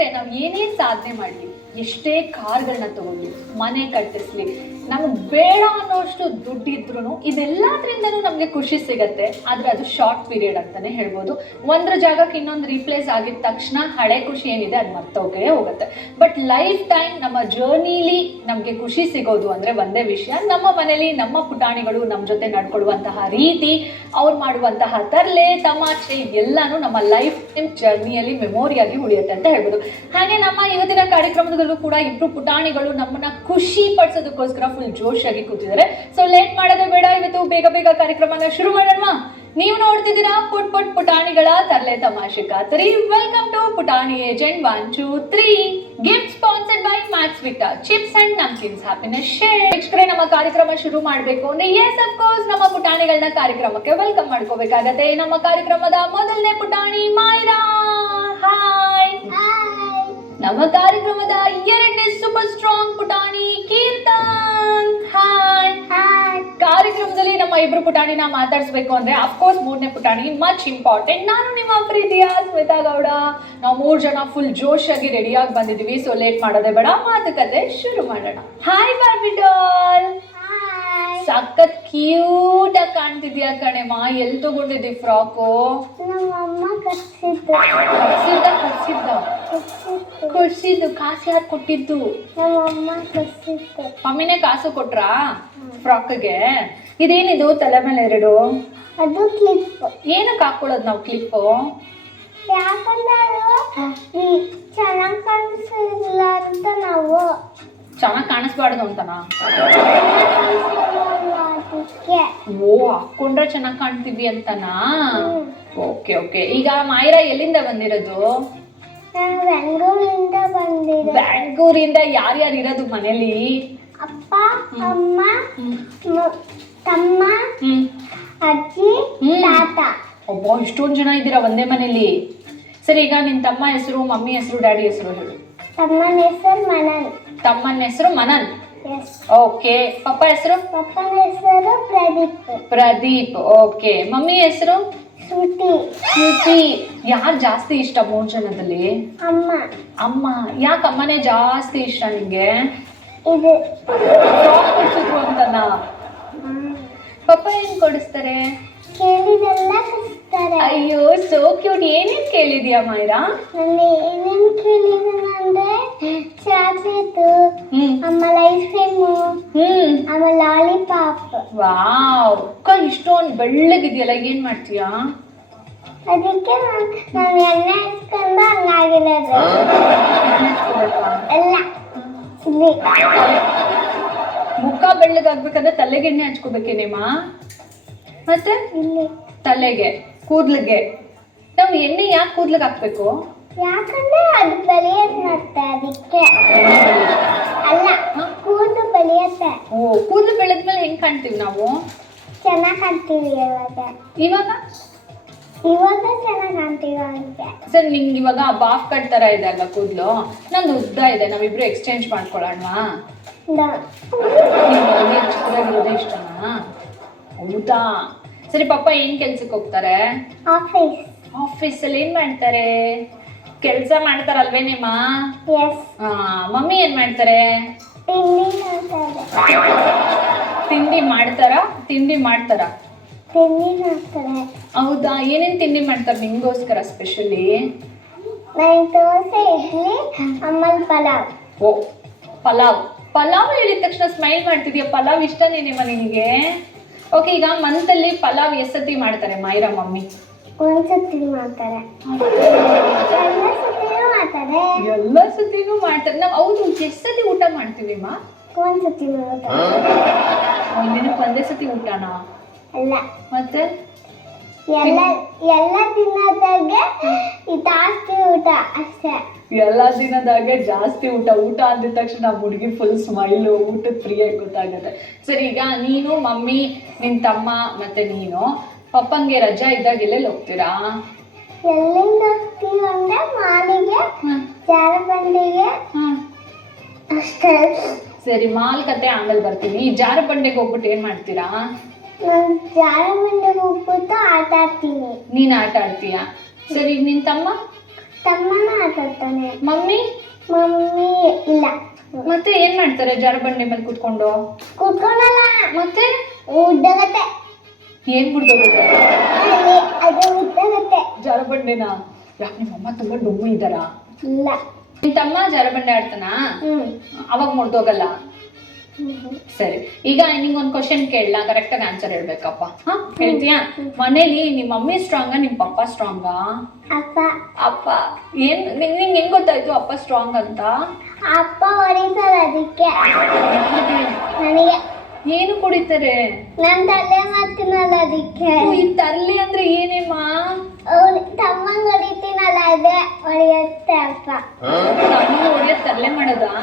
ಅಂದ್ರೆ ನಾವು ಏನೇ ಸಾಧನೆ ಮಾಡ್ಲಿ, ಎಷ್ಟೇ ಕಾರ್ಗಳನ್ನ ತಗೊಳ್ಳಿ, ಮನೆ ಕಟ್ಟಿಸ್ಲಿ, ನಮ್ಗೆ ಬೇಡ ಅನ್ನೋಷ್ಟು ದುಡ್ಡಿದ್ರು ಇದೆಲ್ಲದ್ರಿಂದನೂ ನಮ್ಗೆ ಖುಷಿ ಸಿಗತ್ತೆ. ಆದ್ರೆ ಅದು ಶಾರ್ಟ್ ಪೀರಿಯಡ್ ಅಂತಾನೆ ಹೇಳ್ಬೋದು. ಒಂದ್ರ ಜಾಗಕ್ಕೆ ಇನ್ನೊಂದು ರೀಪ್ಲೇಸ್ ಆಗಿದ ತಕ್ಷಣ ಹಳೆ ಖುಷಿ ಏನಿದೆ ಅದು ಮರ್ತೋಗೇ ಹೋಗುತ್ತೆ. ಬಟ್ ಲೈಫ್ ಟೈಮ್ ನಮ್ಮ ಜರ್ನಿಲಿ ನಮ್ಗೆ ಖುಷಿ ಸಿಗೋದು ಅಂದ್ರೆ ಒಂದೇ ವಿಷಯ, ನಮ್ಮ ಮನೇಲಿ ನಮ್ಮ ಪುಟಾಣಿಗಳು ನಮ್ಮ ಜೊತೆ ನಡ್ಕೊಳ್ಳುವಂತಹ ರೀತಿ, ಅವ್ರು ಮಾಡುವಂತಹ ತರ್ಲೆ ತಮಾಷೆ ಎಲ್ಲಾನು ನಮ್ಮ ಲೈಫ್ ಟೈಮ್ ಜರ್ನಿಯಲ್ಲಿ ಮೆಮೊರಿಯಾಗಿ ಉಳಿಯುತ್ತೆ ಅಂತ ಹೇಳ್ಬೋದು. ಹಾಗೆ ನಮ್ಮ ಇವತ್ತಿನ ಕಾರ್ಯಕ್ರಮದಲ್ಲೂ ಕೂಡ ಇಬ್ರು ಪುಟಾಣಿಗಳು ನಮ್ಮನ್ನ ಖುಷಿ ಪಡಿಸೋದಕ್ಕೋಸ್ಕರ ಫುಲ್ ಜೋಶಾಗಿ ಕೂತಿದ್ದಾರೆ. ಸೊ ಲೇಟ್ ಮಾಡೋದೇ ಬೇಡ, ಇವತ್ತು ಬೇಗ ಬೇಗ ಕಾರ್ಯಕ್ರಮನ ಶುರು ಮಾಡೋಣ. ನೀವು ನೋಡ್ತಿದ್ದೀರಾ ಪುಟಾಣಿಗಳ ತರ್ಲೆ ತಮಾಷೆ ಖಾತರಿ. ವೆಲ್ಕಮ್ ಟು ಪುಟಾಣಿ agent 1 2 3. Gift sponsored by Max Vita chips and namkeens happiness share. ವೀಕ್ಷಕರೇ, ನಮ್ಮ ಕಾರ್ಯಕ್ರಮ ಶುರು ಮಾಡಬೇಕು ಅಂದ್ರೆ ಎಸ್ ಆಫ್ ಕೋರ್ಸ್ ನಮ್ಮ ಪುಟಾಣಿಗಳನ್ನ ಕಾರ್ಯಕ್ರಮಕ್ಕೆ ವೆಲ್ಕಮ್ ಮಾಡ್ಕೋಬೇಕಾಗತ್ತೆ. ನಮ್ಮ ಕಾರ್ಯಕ್ರಮದ ಮೊದಲನೇ ಪುಟಾಣಿ ಮೈರಾ. ಹಾಯ್. ನಮ್ಮ ಕಾರ್ಯಕ್ರಮದ ಎರಡನೇ ಸೂಪರ್ ಸ್ಟ್ರಾಂಗ್ ಪುಟಾಣಿ ಕೀರ್ತನ್. ಹಾಯ್. ಕಾರ್ಯಕ್ರಮದಲ್ಲಿ ನಮ್ಮ ಇಬ್ರು ಪುಟಾಣಿನ ಮಾತಾಡಿಸ್ಬೇಕು ಅಂದ್ರೆ ಅಫ್ಕೋರ್ಸ್ ಮೂರನೇ ಪುಟಾಣಿ ಮಚ್ ಇಂಪಾರ್ಟೆಂಟ್. ನಾನು ನಿಮ್ಮ ಪ್ರೀತಿಯ ಸ್ಮಿತಾ ಗೌಡ. ನಾವು 3 ಜನ ಫುಲ್ ಜೋಶ್ ಆಗಿ ರೆಡಿಯಾಗಿ ಬಂದಿದೀವಿ. ಸೊ ಲೇಟ್ ಮಾಡೋದೇ ಬೇಡ, ಮಾತುಕತೆ ಶುರು ಮಾಡೋಣ. Hi Barbie doll. ಸಖತ್ ಕ್ಯೂಟ್ ಆಗಿ ಕಾಣ್ತಿದ್ಯಾ ಕಣೆಮ್ಮ. ಎಲ್ಲಿ ತಗೊಂಡಿದ್ದಿ ಫ್ರಾಕು? ಕೊಡ್ಸಿದ್ದು ಕಾಸು ಯಾರು ಕೊಟ್ಟಿದ್ದು? ಮಮ್ಮಿನೇ ಕಾಸು ಕೊಟ್ರಾ ಫ್ರಾಕ್ಗೆ? ಇದೇನಿದು ತಲೆ ಮೇಲೆ ಎರಡು? ಅದು ಕ್ಲಿಪ್. ಏನಕ್ಕೆ ಹಾಕೊಳ್ಳೋದು ನಾವು ಕ್ಲಿಪ್ಪು? ಯಾಕಂದ್ರೆ ಚೆನ್ನಾಗಿ ಕಾಣಿಸಿಲ್ಲ ಅಂತ. ನಾವು ಚೆನ್ನಾಗಿ ಕಾಣಿಸ್ಬಾರ್ದು ಅಂತನಾ? ಓ, ಹಾಕೊಂಡ್ರೆ ಚೆನ್ನಾಗಿ ಕಾಣ್ತೀವಿ ಅಂತನಾ? Okay okay. ಈಗ ಮಾಯರಾ ಎಲ್ಲಿಂದ ಬಂದಿರೋದು? ಬೆಂಗಳೂರಿಂದ ಬಂದಿರೋದು. ಬ್ಯಾಂಗ್ಳೂರಿಂದ ಯಾರ್ಯಾರು ಇರೋದು ಮನೇಲಿ? ಅಪ್ಪ, ಅಮ್ಮ, ತಮ್ಮ, ಅಜ್ಜಿ, ತಾತ. ಒಬ್ಬ ಇಷ್ಟೊಂದು ಜನ ಇದ್ದೀರಾ ಒಂದೇ ಮನೇಲಿ. ಸರಿ, ಈಗ ನಿನ್ ತಮ್ಮ ಹೆಸರು, ಮಮ್ಮಿ ಹೆಸರು, ಡ್ಯಾಡಿ ಹೆಸರು ಹೇಳು. ತಮ್ಮನ ಹೆಸರು ಮನನ್. ತಮ್ಮನ ಹೆಸರು ಮನನ್. ಓಕೆ. ಪಪ್ಪ ಹೆಸರು? ಪಪ್ಪನ ಹೆಸರು ಪ್ರದೀಪ್. ಪ್ರದೀಪ್. ಓಕೆ. ಮಮ್ಮಿ ಹೆಸರು? ಶ್ರುತಿ. ಶ್ರುತಿ. ಯಾರು ಜಾಸ್ತಿ ಇಷ್ಟ 3 ಜನದಲ್ಲಿ? ಅಮ್ಮ. ಅಮ್ಮ. ಯಾಕೆ ಅಮ್ಮನೇ ಜಾಸ್ತಿ ಇಷ್ಟ ನಿಂಗೆ? ಇದು ಕೊಡ್ಸಿದ್ರು ಅಂತನಾ? ಪಪ್ಪ ಏನ್ ಕೊಡಿಸ್ತಾರೆ? ಕೇಳಿದೆಲ್ಲ ಕೊಡಿಸ್ತಾರೆ. ಅಯ್ಯೋ ಸೋ ಕ್ಯೂಟ್. ಏನೇನ್ ಕೇಳಿದ್ಯಾ ಮೈರಾ? ನಾನು ಏನೇನು ಕೇಳಿದ್ರೆ ಚಾಕ್ಲೇಟ್, ಆಮೇಲೆ ಐಸ್ ಕ್ರೀಮು, ಆಮೇಲೆ ಲಾಲಿಪಾಪ್. ವಾವ್, ಇಷ್ಟೊಂದು ಬೆಳ್ಳಗಿದೆಯಲ್ಲ, ಏನ್ ಮಾಡ್ತೀಯಾ? ಅದಕ್ಕೆ ನಾನು ಎಣ್ಣೆ ಹಚ್ಕೊಂಡು ಹಂಗಾಗಿರೋದು ಎಲ್ಲ. ಇಲ್ಲಿ ಮುಖ ಬೆಳ್ಳಗಾಗ್ಬೇಕಂದ್ರೆ ತಲೆಗೆ ಎಣ್ಣೆ ಹಚ್ಕೋಬೇಕೇನೇಮ್ಮ? ಮತ್ತೆ ಇಲ್ಲಿ ತಲೆಗೆ, ಕೂದ್ಲಿಗೆ. ನಾವು ಎಣ್ಣೆ ಯಾಕೆ ಕೂದ್ಲಿಗೆ ಹಾಕ್ಬೇಕು? ಯಾಕಂದ್ರೆ ಅದು ಬೆಳೆಯುತ್ತೆ, ಅದಕ್ಕೆ. ಅಲ್ಲ, ಕೂದಲು ಬೆಳೆಯುತ್ತೆ. ಓ, ಕೂದಲು ಬೆಳೆದ್ಮೇಲೆ ಹೆಂಗ್ ಕಾಣ್ತೀವಿ ನಾವು? ಚೆನ್ನಾಗಿ ಕಾಣ್ತೀವಿ. ಇವಾಗ ಚೆನ್ನಾಗಿ ಕಾಣ್ತೀವಿ ಅಂತ. ಸರ್, ನಿಂಗೆ ಇವಾಗ ಬಾಫ್ ಕಟ್ ತರ ಇದೆ ಅಲ್ಲ ಕೂದ್ಲು, ನಂದು ಉದ್ದ ಇದೆ. ನಾವಿಬ್ರು ಎಕ್ಸ್ಚೇಂಜ್ ಮಾಡ್ಕೊಳ್ಳೋಣವಾ? ಚಿಕ್ಕದಾಗಿರೋದೇ ಇಷ್ಟನಾ? ಹೌದಾ? ಸರಿ, ಪಪ್ಪ ಏನ್ ಕೆಲ್ಸಕ್ಕೆ ಹೋಗ್ತಾರೆ? ಆಫೀಸಲ್ಲಿ ಏನ್ ಮಾಡ್ತಾರೆ? ಕೆಲ್ಸ ಮಾಡ್ತಾರಲ್ವೇನೇಮ್ಮ? ಮಮ್ಮಿ ಏನ್ ಮಾಡ್ತಾರೆ? ತಿಂಡಿ ಮಾಡ್ತಾರ? ಹೌದಾ? ಏನೇನ್ ತಿಂಡಿ ಮಾಡ್ತಾರೆ ನಿಮ್ಗೋಸ್ಕರ ಸ್ಪೆಷಲಿ? ದೋಸೆ, ಇಡ್ಲಿ, ಆಮೇಲೆ ಪಲಾವ್. ಓ, ಪಲಾವ್ ಹೇಳಿದ ತಕ್ಷಣ ಸ್ಮೈಲ್ ಮಾಡ್ತಿದ್ಯಾ. ಪಲಾವ್ ಇಷ್ಟನೇನೇಮ್ಮ ನಿನಗೆ? ಓಕೆ. ಈಗ ಮಂತಲ್ಲಿ ಪಲಾವ್ ಎಷ್ಟು ಸತಿ ಮಾಡ್ತಾರೆ ಮೈರಾ ಮಮ್ಮಿ? ಒಂದ್ಸತಿ ಮಾಡ್ತಾರೆ. ಎಲ್ಲ ಸತಿನೂ ಮಾಡ್ತಾರೆ. ನಾವು ಹೌದು, ಎಷ್ಟು ಸತಿ ಊಟ ಮಾಡ್ತೀವಿ ಅಮ್ಮ? ಒಂದ್ಸತಿ ಒಂದಿನಕ್ಕೆ ಒಂದೇ ಸತಿ ಊಟನಾ? ಅಲ್ಲ, ಮತ್ತೆ ಎಲ್ಲ ದಿನದಾಗೆ ಜಾಸ್ತಿ ಊಟ ಅಷ್ಟೇ. ಎಲ್ಲ ದಿನದಾಗೆ ಜಾಸ್ತಿ ಊಟ ಅಂದಿದ ತಕ್ಷಣ ನಮ್ಮ ಹುಡುಗಿ ಫುಲ್ ಸ್ಮೈಲು, ಊಟದ ಫ್ರೀಯಾಗಿ ಗೊತ್ತಾಗುತ್ತೆ. ಸರಿ, ಈಗ ನೀನು, ಮಮ್ಮಿ, ನಿನ್ ತಮ್ಮ ಮತ್ತೆ ನೀನು ಪಪ್ಪಂಗೆ ರಜಾ ಇದ್ದಾಗ ಎಲ್ಲೆಲ್ಲಿ ಹೋಗ್ತೀರಾ? ಎಲ್ಲಿಂದ ಹೋಗ್ತೀವಿ ಅಂದ್ರೆ ಮಾಲಿಗೆ, ಜಾರಬಂಡಿಗೆ ಅಷ್ಟೇ. ಸರಿ, ಮಾಲ್ ಕತೆ ಆಮೇಲೆ ಬರ್ತೀನಿ. ಈ ಜಾರಬಂಡೆಗೆ ಹೋಗ್ಬಿಟ್ಟು ಏನ್ ಮಾಡ್ತೀರಾ? ನಾನು ಜಾರಬಂಡಿಗೆ ಹೋಗ್ಬಿಟ್ಟು ಆಟ ಆಡ್ತೀನಿ. ನೀನ್ ಆಟ ಆಡ್ತೀಯಾ? ಸರಿ, ನಿನ್ ತಮ್ಮ? ತಮ್ಮನ ಆಟಾಡ್ತಾನೆ. ಮಮ್ಮಿ ಮಮ್ಮಿ ಇಲ್ಲ. ಮತ್ತೆ ಏನ್ ಮಾಡ್ತಾರೆ ಜಾರಬಂಡಿ ಮೇಲೆ ಕುತ್ಕೊಂಡು? ಕೂತ್ಕೊಳಲ್ಲ. ಮತ್ತೆ ಉದ್ದಗತ್ತೆ. ಏನ್ ಬಿಡ್ದೋಗುತ್ತೆ ಅಲ್ಲಿ ಅದು ಉದ್ದಗತ್ತೆ. ಜಾರಬಂಡಿನ? ಯಾಕೆ ನಿಮ್ಮಮ್ಮ ತುಂಬಾ ಡೊಮ್ಮು ಇದ್ದಾರಾ? ಇಲ್ಲ. ನಿನ್ ತಮ್ಮ ಜಾರಬಂಡಿ ಆಡ್ತಾನ? ಅವಾಗ ಮುಡ್ದೋಗಲ್ಲ? ಸರಿ, ಈಗ ನಿಂಗೊಂದು ಕ್ವಶನ್ ಕೇಳಲ್ಲ, ಕರೆಕ್ಟ್ ಆಗಿ ಆನ್ಸರ್ ಹೇಳ್ಬೇಕಪ್ಪ. ಹಾ, ಹೇಳ್ತೀಯಾ? ಮನೇಲಿ ನಿಮ್ಮ ಮಮ್ಮಿ ಸ್ಟ್ರಾಂಗಾ ನಿಮ್ ಪಪ್ಪ ಸ್ಟ್ರಾಂಗಾ? ಅಪ್ಪ. ಅಪ್ಪ. ಏನ್ ನಿಂಗೆ ಹೆಂಗ್ ಗೊತ್ತಾಯ್ತು ಅಪ್ಪ ಸ್ಟ್ರಾಂಗ್ ಅಂತ? ಅಪ್ಪ ಹೊಡಿತಾರೆ ಅದಕ್ಕೆ. ನನಗೆ. ಏನು ಕುಡಿತಾರೆ? ನನ್ ತಲೆ ಮಾಡ್ತೀನಲ್ಲ ಅದಕ್ಕೆ. ಈ ತರ್ಲಿ ಅಂದ್ರೆ ಏನೇಮ್ಮ? ತಮ್ಮಂಗ್ ಹೊಡಿತೀನಲ್ಲ ಅದೇ ಹೊಡಿಯುತ್ತೆ ಅಪ್ಪ. ತಮ್ಮಂಗ ಹೊಡಿಯೋದ್ ತರ್ಲೆ ಮಾಡೋದಾ?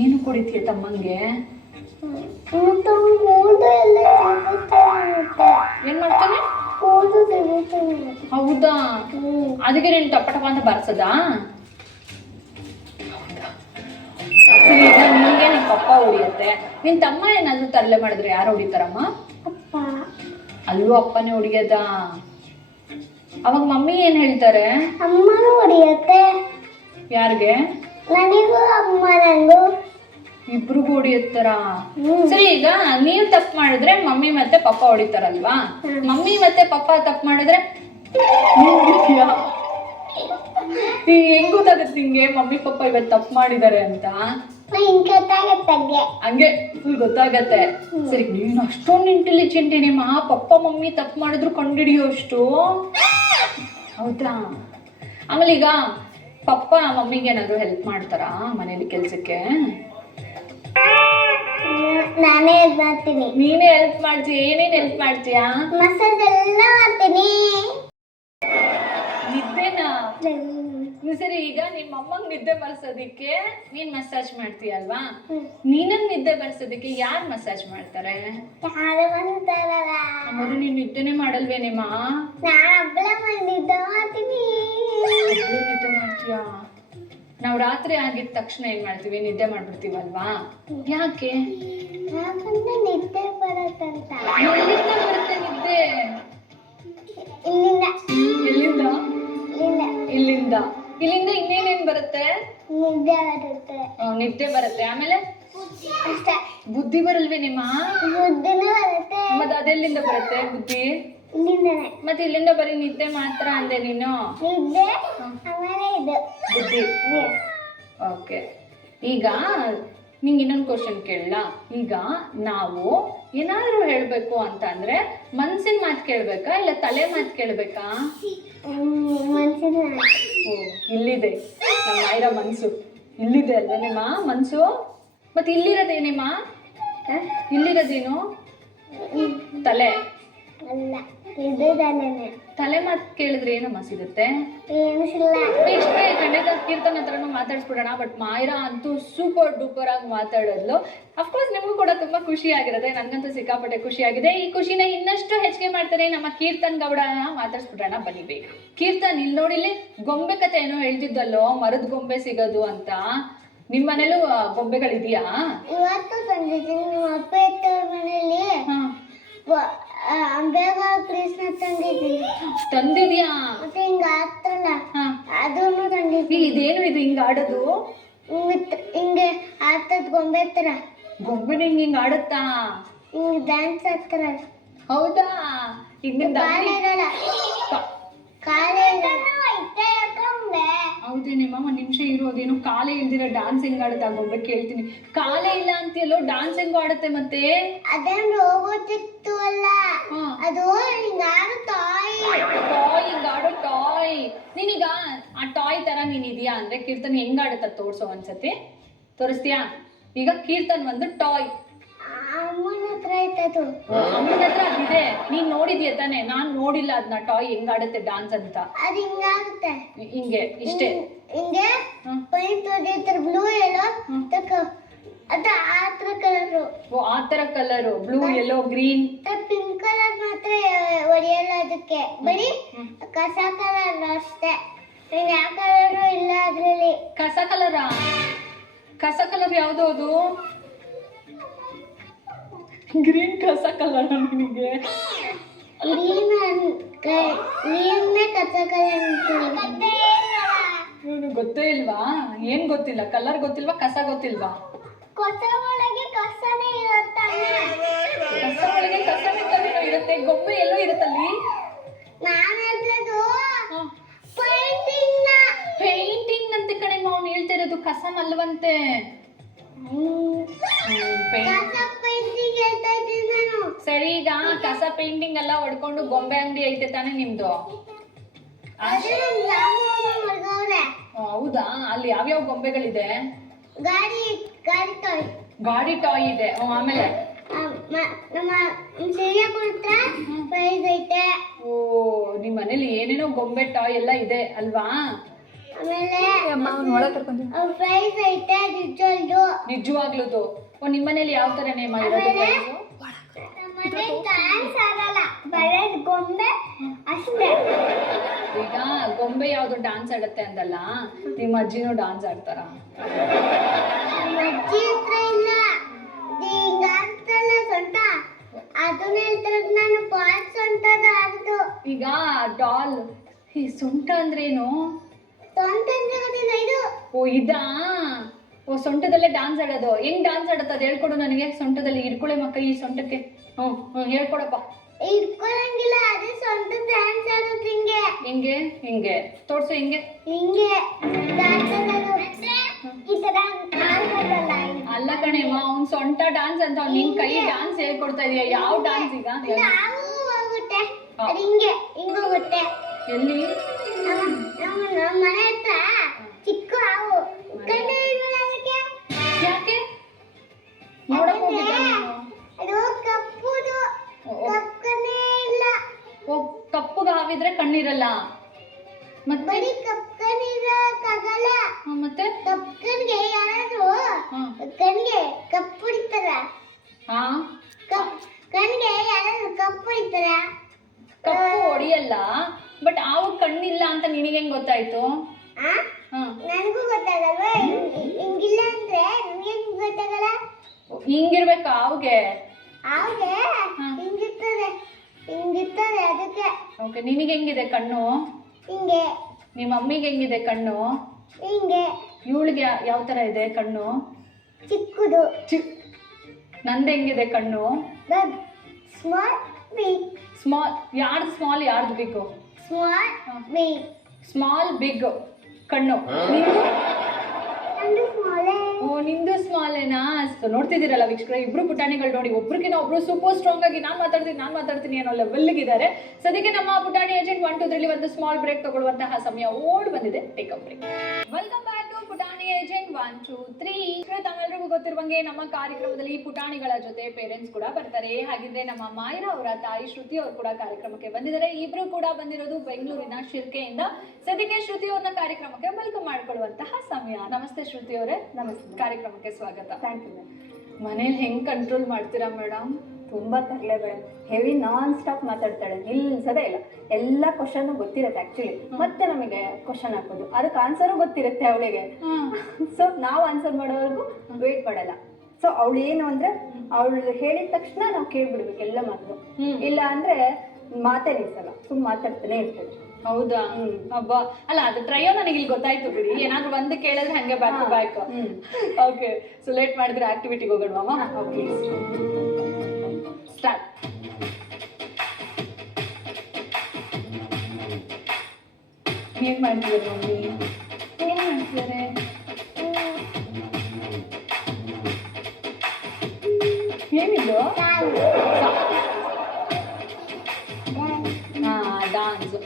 ಏನು ಕುಡಿತೀಯ ತಮ್ಮಂಗೆ? ಮೂದು ಎಲ್ಲ ಏನ್ ಮಾಡ್ತಾನೆ? ಮೂದು ತೆಗಿತಾನೆ. ಹೌದಾ? ಅದಕ್ಕೆ ನೀನು ಟಪ ಟಪ ಅಂತ ಬರ್ಸದಾ? ಸರಿ, ಈಗ ನಿಮ್ಗೆ ನಿಮ್ ಪಪ್ಪ ಹೊಡಿಯತ್ತೆ, ನಿನ್ ತಮ್ಮ ಏನಾದ್ರು ತರಲೆ ಮಾಡಿದ್ರೆ ಯಾರು ಹೊಡಿತಾರಮ್ಮ? ಅಪ್ಪ. ಅಲ್ಲೂ ಅಪ್ಪನೇ ಹೊಡಿಯದ? ಅವಾಗ ಮಮ್ಮಿ ಏನ್ ಹೇಳ್ತಾರೆ? ಅಮ್ಮನೂ ಹೊಡಿಯತ್ತೆ. ಯಾರಿಗೆ? ನನಗೂ ಅಮ್ಮ ನಂಗೂ ಇಬ್ರಿಗೂ ಹೊಡಿಯತ್ತಾರ? ಸರಿ, ಈಗ ನೀವ್ ತಪ್ಪು ಮಾಡಿದ್ರೆ ಮಮ್ಮಿ ಮತ್ತೆ ಪಪ್ಪ ಹೊಡಿತಾರಲ್ವಾ? ಮಮ್ಮಿ ಮತ್ತೆ ಪಪ್ಪ ತಪ್ಪು ಮಾಡಿದ್ರೆ ಹೆಂಗ್ ಗೊತ್ತಾಗತ್ತೆ ನಿಂಗೆ ಮಮ್ಮಿ ಪಪ್ಪ ಇವತ್ತು ತಪ್ಪು ಮಾಡಿದಾರೆ ಅಂತ? ಹಂಗೆ ಫುಲ್ ಗೊತ್ತಾಗತ್ತೆ. ಸರಿ, ನೀನು ಅಷ್ಟೊಂದು ಇಂಟೆಲಿಜೆಂಟ್ ಏನೇಮ್ಮ, ಪಪ್ಪ ಮಮ್ಮಿ ತಪ್ಪು ಮಾಡಿದ್ರು ಕಂಡುಹಿಡಿಯೋ ಅಷ್ಟು? ಹೌದಾ? ಆಮೇಲೆ ಈಗ ಪಪ್ಪ ಮಮ್ಮಿಗೆ ಏನಾದ್ರು ಹೆಲ್ಪ್ ಮಾಡ್ತಾರಾ ಮನೇಲಿ ಕೆಲ್ಸಕ್ಕೆ? ನಾನೇ ಹೆಲ್ಪ್ ಮಾಡ್ತೀನಿ. ನೀನೇ ಹೆಲ್ಪ್ ಮಾಡ್ತೀಯ? ಏನೇನ್ ಹೆಲ್ಪ್ ಮಾಡ್ತೀಯಾ? ಮಸಾಜ್ ಎಲ್ಲ ಮಾಡ್ತೀನಿ. ನಿದ್ದೆನಾ? ಸರಿ, ಈಗ ನಿಮ್ಮ ಅಮ್ಮಂಗ್ ನಿದ್ದೆ ಬರ್ಸೋದಿಕ್ಕೆ ನೀನ್ ಮಸಾಜ್ ಮಾಡ್ತೀಯ ಅಲ್ವಾ? ನೀನಂಗ್ ನಿದ್ದೆ ಬರ್ಸೋದಿಕ್ಕೆ ಯಾರು ಮಸಾಜ್ ಮಾಡ್ತಾರೆ? ಯಾರು ಮಾಡ್ತಾರಲ್ಲ. ಅವರು ನೀನ್ ನಿದ್ದೆನೆ ಮಾಡಲ್ವೇನೇಮ್ಮ? ನಾನು ಒಬ್ಬಳೆ ನಿದ್ದೆ ಮಾಡ್ತೀನಿ. ನಿದ್ದೆ ಮಾಡ್ತೀಯಾ? ನಾವು ರಾತ್ರಿ ಆಗಿದ ತಕ್ಷಣ ಏನ್ ಮಾಡ್ತೀವಿ? ನಿದ್ದೆ ಮಾಡ್ಬಿಡ್ತೀವಲ್ವಾ? ಯಾಕೆ? ಯಾಕಂದ್ರೆ ನಿದ್ದೆ ಬರತ್ತಂತ. ಎಲ್ಲಿಂದ ಬರುತ್ತೆ ನಿದ್ದೆ? ಇಲ್ಲಿಂದ. ಎಲ್ಲಿಂದ? ಇಲ್ಲಿಂದ. ಇಲ್ಲಿಂದ. ಇಲ್ಲಿಂದ ಇನ್ನೇನೇನ್ ಬರುತ್ತೆ? ನಿದ್ದೆ ಬರುತ್ತೆ. ನಿದ್ದೆ ಬರುತ್ತೆ. ಆಮೇಲೆ ಅಷ್ಟೇ. ಬುದ್ಧಿ ಬರಲ್ವೇ ನಿಮ್ಮ? ಬುದ್ಧಿನೂ ಬರುತ್ತೆ. ಮತ್ತೆ ಅದೆಲ್ಲಿಂದ ಬರುತ್ತೆ ಬುದ್ಧಿ? ಇಲ್ಲಿಂದನೇ. ಮತ್ತೆ ಇಲ್ಲಿಂದ ಬರೀ ನಿದ್ದೆ ಮಾತ್ರ ಅಂದೆ ನೀನು? ನಿದ್ದೆ ಆಮೇಲೆ ಇದು ಬುದ್ಧಿ. ಓಕೆ, ಈಗ ನಿಂಗೆ ಇನ್ನೊಂದು ಕ್ವಶನ್ ಕೇಳಲ್ಲ. ಈಗ ನಾವು ಏನಾದರೂ ಹೇಳಬೇಕು ಅಂತ ಅಂದ್ರೆ ಮನ್ಸಿನ ಮಾತು ಕೇಳಬೇಕಾ ಇಲ್ಲ ತಲೆ ಮಾತು ಕೇಳಬೇಕಾ? ಮನ್ಸಿನ. ಓ, ಇಲ್ಲಿದೆ ನಮ್ಮ ಮಾಯಿರ ಮನ್ಸು. ಇಲ್ಲಿದೆ ಅಲ್ವಾ ನಿಮ್ಮ ಮನ್ಸು? ಮತ್ತೆ ಇಲ್ಲಿರೋದೇನೇಮ್ಮ? ಇಲ್ಲಿರೋದೇನು? ತಲೆ ಅಲ್ಲ, ಇದು ತಲೆನೇ. ತಲೆ ಮಾತು ಕೇಳಿದ್ರೆ ಏನಮ್ಮ ಸಿಗುತ್ತೆ? ಏನು ಇಲ್ಲ. ಇಷ್ಟೇ ಖಂಡಿತ ಕೀರ್ತನ್ ಹತ್ರನೂ ಮಾತಾಡ್ಸ್ಬಿಡೋಣ. ಬಟ್ ಮಾಯಿರಾ ಅಂತೂ ಸೂಪರ್ ಡೂಪರ್ ಆಗಿ ಮಾತಾಡಿದ್ಲು. ಅಫ್ಕೋರ್ಸ್ ನಿಮಗೂ ಕೂಡ ತುಂಬಾ ಖುಷಿ ಆಗಿರುತ್ತೆ, ನನಗಂತೂ ಸಿಕ್ಕಾಪಟ್ಟೆ ಖುಷಿ ಆಗಿದೆ. ಈ ಖುಷಿನ ಇನ್ನಷ್ಟು ಹೆಚ್ಚಿಗೆ ಮಾಡ್ತಾರೆ ನಮ್ಮ ಕೀರ್ತನ್ ಗೌಡನ ಮಾತಾಡ್ಸ್ಬಿಡೋಣ ಬನ್ನಿ ಬೇಗ. ಕೀರ್ತನ್, ಇಲ್ಲಿ ನೋಡಿಲ್ಲಿ ಗೊಂಬೆ ಕತೆ ಏನೋ ಹೇಳ್ತಿದ್ದಲ್ಲೋ, ಮರದ ಗೊಂಬೆ ಸಿಗೋದು ಅಂತ. ನಿಮ್ಮ ಮನೇಲೂ ಗೊಂಬೆಗಳಿದೆಯಾ? ಇವತ್ತು ತಂದಿದ್ದೀನಿ. ನಿಮ್ಮ ಅಪ್ಪ ಇತ್ತವ್ರ ಮನೇಲಿ ಬೇಗ ಕೃಷ್ಣ ತಂದಿದ್ಯಾ? ಮತ್ತೆ ಹಿಂಗ ಆಗ್ತಲ್ಲ ಅದನ್ನು ತಂದಿದ್ದೀನಿ. ಇದೇನು ಇದು ಹಿಂಗ ಆಡೋದು? ಹಿಂಗೆ ಆಡ್ತದ ಗೊಂಬೆ ತರ. ಗೊಂಬೆ ಹಿಂಗ ಆಡುತ್ತಾ? ಹಿಂಗ್ ಡ್ಯಾನ್ಸ್ ಆಗ್ತಾರ. ಹೌದಾ? ಈಗ ಕಾಲೇ ಇರಲ್ಲ. ಹೌದೇ ನಿಮ್ಮ ಒಂದ್ ನಿಮಿಷ ಇರೋದೇನು ಕಾಲೇ ಇಲ್ದಿರ ಡ್ಯಾನ್ಸ್ ಹೆಂಗ್ ಆಡುತ್ತೆ ಆ ಗೊಂಬೆ? ಕೇಳ್ತೀನಿ. ಕಾಲೇ ಇಲ್ಲ ಅಂತೀಯಲ್ಲೋ, ಡ್ಯಾನ್ಸ್ ಹೆಂಗೋ ಆಡುತ್ತೆ ಮತ್ತೆ? ಅದೇನ್ ರೋಬೋಟ್ ಇತ್ತು ಅಲ್ಲ, ಅದು ಹಿಂಗಾಡು ಟಾಯ್. ಟಾಯ್, ಹಿಂಗಾಡೋ ಟಾಯ್. ನೀನೀಗ ಆ ಟಾಯ್ ತರ ನೀನ್ ಇದೆಯಾ ಅಂದ್ರೆ ಕೀರ್ತನ್ ಹೆಂಗ್ ಆಡುತ್ತ ತೋರ್ಸೋ ಒಂದ್ಸತಿ, ತೋರಿಸ್ತೀಯಾ? ಈಗ ಕೀರ್ತನ್ ಒಂದು ಟಾಯ್ ಅಮ್ಮನ ಹತ್ರ ಐತದು. ಅಮ್ಮನ ಹತ್ರ ಅದಿದೆ, ನೀನ್ ನೋಡಿದ್ಯಾ ತಾನೆ? ನಾನ್ ನೋಡಿಲ್ಲ ಅದನ್ನ ಟಾಯ್ ಹೆಂಗಾಡುತ್ತೆ ಡ್ಯಾನ್ಸ್ ಅಂತ. ಅದು ಹಿಂಗಾಗುತ್ತೆ, ಹಿಂಗೆ ಇಷ್ಟೇ. ಹಿಂಗೆ ಪೈಂಟ್ ಹೊಡಿತಾರೆ ಬ್ಲೂ ಎಲ್ಲೋ ಅದು ಆ ತರ ಕಲರು. ಓ, ಆ ತರ colour blue yellow green. Pink colour ಮಾತ್ರ ಹೊಡೆಯಲ್ಲ ಅದಕ್ಕೆ, ಬರೀ ಕಸ ಕಲರ್ ಅಷ್ಟೇ. ಯಾವ ಕಲರು ಇಲ್ಲ ಅದ್ರಲ್ಲಿ. ಕಸ ಕಲರಾ? ಕಸ ಕಲರ್ ಯಾವ್ದು ಅದು? ಗ್ರೀನ್ ಕಸ ಕಲರ್ ನಿನಗೆ? ಗ್ರೀನ್ ಕಸ ಕಲರ್ ಗೊತ್ತೇ ಇಲ್ವಾ? ಏನ್ ಗೊತ್ತಿಲ್ಲ? ಕಲರ್ ಗೊತ್ತಿಲ್ವಾ? ಕಸ ಗೊತ್ತಿಲ್ವಾ? ಕೊಸ ಒಳಗೆ ಕಸನೇ ಇರುತ್ತಾನೆ. ಕಸ ಒಳಗೆ ಕಸನೇ ತಾನೇನೋ ಇರುತ್ತೆ. ಗೊಂಬೆ ಎಲ್ಲೋ ಇರುತ್ತಲ್ಲಿ. ನಾನು ಹೇಳ್ತಿರೋದು ಪೇಂಟಿಂಗ್ ಪೇಂಟಿಂಗ್ ಅಂತೆ ಕಣೆ ಅವ್ನು ಹೇಳ್ತಾ ಇರೋದು, ಕಸನಲ್ವಂತೆ. ಕಸ ಪೇಂಟಿಂಗ್ ಹೇಳ್ತಾ ಇದ್ದೀನಿ ನಾನು. ಸರಿ, ಈಗ ಕಸ ಪೇಂಟಿಂಗ್ ಎಲ್ಲ ಹೊಡ್ಕೊಂಡು ಗೊಂಬೆ ಅಂಗಡಿ ಐತೆ ತಾನೇ ನಿಮ್ದು? ಅದೇ ನಮ್ ರಾಮಣ್ಣ ಮರ್ಗವ್ರೆ. ಹೌದಾ? ಅಲ್ಲಿ ಯಾವ್ಯಾವ ಗೊಂಬೆಗಳಿದೆ? ಗಾಡಿ ಗಾಡಿ ಟಾಯ್ ಗಾಡಿ ಟಾಯ್ ಇದೆ. ಆಮೇಲೆ ನಮ್ಮ ಸೀರೆ ಕೊಡ್ತಾ ಪ್ರೈಸ್ ಐತೆ. ಓ, ನಿಮ್ ಮನೇಲಿ ಏನೇನೋ ಗೊಂಬೆ ಟಾಯ್ ಎಲ್ಲ ಇದೆ ಅಲ್ವಾ? ಆಮೇಲೆ ಪ್ರೈಸ್ ಐತೆ ನಿಜವಾಗ್ಲೂ. ನಿಜವಾಗ್ಲೂದು? ಓ, ನಿಮ್ ಮನೇಲಿ ಯಾವ ತರ ನೇಮ ಇರೋದು ಪ್ರೈಸು? ನಮ್ಮನೆ ಡ್ಯಾನ್ಸ್ ಆಡಲ್ಲ, ಬರೀ ಗೊಂಬೆ ಅಷ್ಟೇ. ಈಗ ಗೊಂಬೆ ಯಾವ್ದು ಡಾನ್ಸ್ ಆಡುತ್ತೆ ಅಂದಲ್ಲ, ನಿಮ್ಮ ಅಜ್ಜಿನೂ ಡಾನ್ಸ್ ಆಡ್ತಾರ? ನಮ್ಮ ಅಜ್ಜಿ ಹತ್ರ ಇಲ್ಲ, ಹಿಂಗ ಆಗ್ತಲ್ಲ ಸೊಂಟ, ಅದನ್ನ ಹೇಳ್ತಿರೋದು ನಾನು. ಪಾಟ್ ಸೊಂಟದ ಅದು. ಈಗ ಡಾಲ್, ಈ ಸೊಂಟ ಅಂದ್ರೇನು? ಸೊಂಟ ಅಂದ್ರೆ ಗೊತ್ತಿಲ್ಲ ಇದು. ಓ, ಇದಾ? ಓ, ಸೊಂಟದಲ್ಲೇ ಡಾನ್ಸ್ ಆಡೋದು. ಹೆಂಗ್ ಡಾನ್ಸ್ ಆಡುತ್ತೆ ಅದು ಹೇಳ್ಕೊಡು ನನಗೆ. ಸೊಂಟದಲ್ಲಿ ಇಟ್ಕೊಳ್ಳೆ ಮಕ್ಕ ಈ ಸೊಂಟಕ್ಕೆ. ಹೇಳ್ಕೊಡಪ್ಪ. ಇಟ್ಕೊಳಂಗಿಲ್ಲ, ಅದೇ ಸೊಂಟ ಡ್ಯಾನ್ಸ್ ಆಡೋದು. ಹಿಂಗೆ ಹಿಂಗೆ ಹಿಂಗೆ ತೋರ್ಸು. ಹಿಂಗೆ ಹಿಂಗೆ ಡ್ಯಾನ್ಸ್ ಆಡೋದು. ಈ ತರ ಆಡೋದಲ್ಲ. ಅಲ್ಲ ಕಣೆಮ್ಮ, ಅವ್ನ್ ಸೊಂಟ ಡಾನ್ಸ್ ಅಂತ. ನಿನ್ ಕೈ ಡಾನ್ಸ್ ಹೇಳ್ಕೊಡ್ತಾ ಇದೀಯ. ಯಾವ ಡಾನ್ಸ್ ಈಗ? ನಾವು ಹೋಗುತ್ತೆ ಅದು ಹಿಂಗೆ ಹಿಂಗೋಗುತ್ತೆ. ಎಲ್ಲಿ? ನಮ್ಮ ಮನೆ ಹತ್ರ ಚಿಕ್ಕ ಹಾವು ಕಣ್ಣು ಇಲ್ವಲ್ಲ ಅದಕ್ಕೆ. ಯಾಕೆ? ನೋಡಕ್ ಹೋಗಿದ್ದ ನೀನು? ಅದು ಕಪ್ಪುದು, ಕಪ್ಪನೇ ಇಲ್ಲ. ಓ, ಕಪ್ಪುಗ ಹಾವಿದ್ರೆ ಕಣ್ಣಿರಲ್ಲ. ಮತ್ತೆ ಬರೀ ಕಪ್ಪನಿರಕ್ಕಾಗಲ್ಲ. ಮತ್ತೆ ಕಪ್ಪನ್ಗೆ ಯಾರಾದ್ರೂ ಕಣ್ಗೆ ಕಪ್ಪು ಹೊಡಿತಾರ. ಹಾ, ಕಣ್ಗೆ ಯಾರಾದ್ರೂ ಕಪ್ಪು ಹೊಡಿತಾರ. ಕಪ್ಪು ಹೊಡಿಯಲ್ಲ, ಬಟ್ ಹಾವು ಕಣ್ಣಿಲ್ಲ ಅಂತ ನಿನಗೆ ಹೆಂಗ್ ಗೊತ್ತಾಯ್ತು? ನನಗೂ ಗೊತ್ತಾಗಲ್ವಾ? ಹಿಂಗಿಲ್ಲ ಅಂದ್ರೆ ನಿಮ್ಗೆ ಗೊತ್ತಾಗಲ್ಲ. ಹಿಂಗಿರ್ಬೇಕಾ ಹಾವುಗೆ? ಹಾವಿಗೆ ಹಿಂಗಿರ್ತದೆ ಅದಕ್ಕೆ. ಓಕೆ, ನಿನಗೆ ಹೆಂಗಿದೆ ಕಣ್ಣು? ಹಿಂಗೆ. ನಿಮ್ಮ ಅಮ್ಮಿಗೆ ಹೆಂಗಿದೆ ಕಣ್ಣು? ಹಿಂಗೆ. ಇವಳಿಗೆ ಯಾವ ತರ ಇದೆ ಕಣ್ಣು? ಚಿಕ್ಕದು. ನಂದು ಹೆಂಗಿದೆ ಕಣ್ಣು? Small big. ಸ್ಮಾಲ್. ಯಾರ್ದು ಸ್ಮಾಲ್, ಯಾರ್ದು big? Small big. Small big ಕಣ್ಣು. ನಿಂದು? ನಂದು ಸ್ಮಾಲೇ. ಓ, ನಿಂದು ಸ್ಮಾಲೇನಾ? ನೋಡ್ತಿದ್ದೀರಲ್ಲ ವೀಕ್ಷಕರ, ಇಬ್ರು ಪುಟಾಣಿಗಳು ನೋಡಿ, ಒಬ್ರಿಗಿನ ಒಬ್ರು ಸೂಪರ್ ಸ್ಟ್ರಾಂಗ್ ಆಗಿ ನಾನ್ ಮಾತಾಡ್ತೀನಿ ಅನ್ನೋ ಲೆವೆಲ್ಗಿದ್ದಾರೆ. ಸದ್ಯಕ್ಕೆ ನಮ್ಮ ಪುಟಾಣಿ ಏಜೆಂಟ್ 1 2 3 ಒಂದು ಸ್ಮಾಲ್ ಬ್ರೇಕ್ ತಗೊಳ್ಳುವಂತಹ ಸಮಯ ಓಡ್ ಬಂದಿದೆ. Take a break. Welcome back to ಪುಟಾಣಿ ಏಜೆಂಟ್ 1 2 3. ತಮ್ಮೆಲ್ಲರಿಗೂ ಗೊತ್ತಿರುವಂಗೆ ನಮ್ಮ ಕಾರ್ಯಕ್ರಮದಲ್ಲಿ ಪುಟಾಣಿಗಳ ಜೊತೆ ಪೇರೆಂಟ್ಸ್ ಕೂಡ ಬರ್ತಾರೆ. ಹಾಗಿದ್ರೆ ನಮ್ಮ ಮಾಯರ ಅವರ ತಾಯಿ ಶ್ರುತಿ ಅವರು ಕೂಡ ಕಾರ್ಯಕ್ರಮಕ್ಕೆ ಬಂದಿದ್ದಾರೆ. ಇಬ್ರು ಕೂಡ ಬಂದಿರೋದು ಬೆಂಗಳೂರಿನ ಶಿರ್ಕೆಯಿಂದ. ಸದ್ಯಕ್ಕೆ ಶ್ರುತಿ ಅವ್ರನ್ನ ಕಾರ್ಯಕ್ರಮಕ್ಕೆ ವೆಲ್ಕಮ್ ಮಾಡ್ಕೊಳ್ಳುವಂತಹ ಸಮಯ. ನಮಸ್ತೆ ಶ್ರುತಿ ಅವರೇ. ನಮಸ್ತೆ. ಕಾರ್ಯಕ್ರಮಕ್ಕೆ ಸ್ವಾಗತ. Thank you ma'am. ಮನೇಲಿ ಹೆಂಗ್ ಕಂಟ್ರೋಲ್ ಮಾಡ್ತೀರಾ ಮೇಡಮ್? ತುಂಬ ತರಲೆ ಮೇಡಮ್. ಹೆವಿ ನಾನ್ ಸ್ಟಾಪ್ ಮಾತಾಡ್ತಾಳೆ, ನಿಲ್ಸದೇ ಇಲ್ಲ. ಎಲ್ಲ ಕ್ವಶನ್ ಗೊತ್ತಿರುತ್ತೆ ಆಕ್ಚುಲಿ. ಮತ್ತೆ ನಮಗೆ ಕ್ವಶನ್ ಹಾಕೋದು, ಅದಕ್ಕೆ ಆನ್ಸರು ಗೊತ್ತಿರುತ್ತೆ ಅವಳಿಗೆ. ಸೊ ನಾವು ಆನ್ಸರ್ ಮಾಡೋವರೆಗೂ ವೇಟ್ ಮಾಡಲ್ಲ. ಸೊ ಅವಳು ಏನು ಅಂದ್ರೆ ಅವಳು ಹೇಳಿದ ತಕ್ಷಣ ನಾವು ಕೇಳ್ಬಿಡ್ಬೇಕು ಎಲ್ಲ ಮಾತು. ಇಲ್ಲ ಅಂದ್ರೆ ಮಾತೇ ನಿಲ್ಸಲ್ಲ, ಸುಮ್ಮನೆ ಮಾತಾಡ್ತಾನೆ ಇರ್ತದೆ. ಹೌದಾ? ಹಬ್ಬ ಅಲ್ಲ, ಅದು ಟ್ರಯೋ ನನಗೆ ಇಲ್ಲಿ ಗೊತ್ತಾಯ್ತು ಬಿಡಿ. ಏನಾದ್ರು ಒಂದು ಕೇಳಿದ್ರೆ ಹಂಗೆ back to back. Okay, so late ಮಾಡಿದ್ರೆ ಆಕ್ಟಿವಿಟಿಗೆ ಹೋಗೋಣ ಮಾಮ. Okay, start. ಏನ್ ಮಾಡ್ತಿದ್ದಾರೆ ಮಮ್ಮಿ? ಏನ್ ಮಾಡ್ತಿದ್ದಾರೆ? ಏನಿದು? ಡಾನ್ಸ್.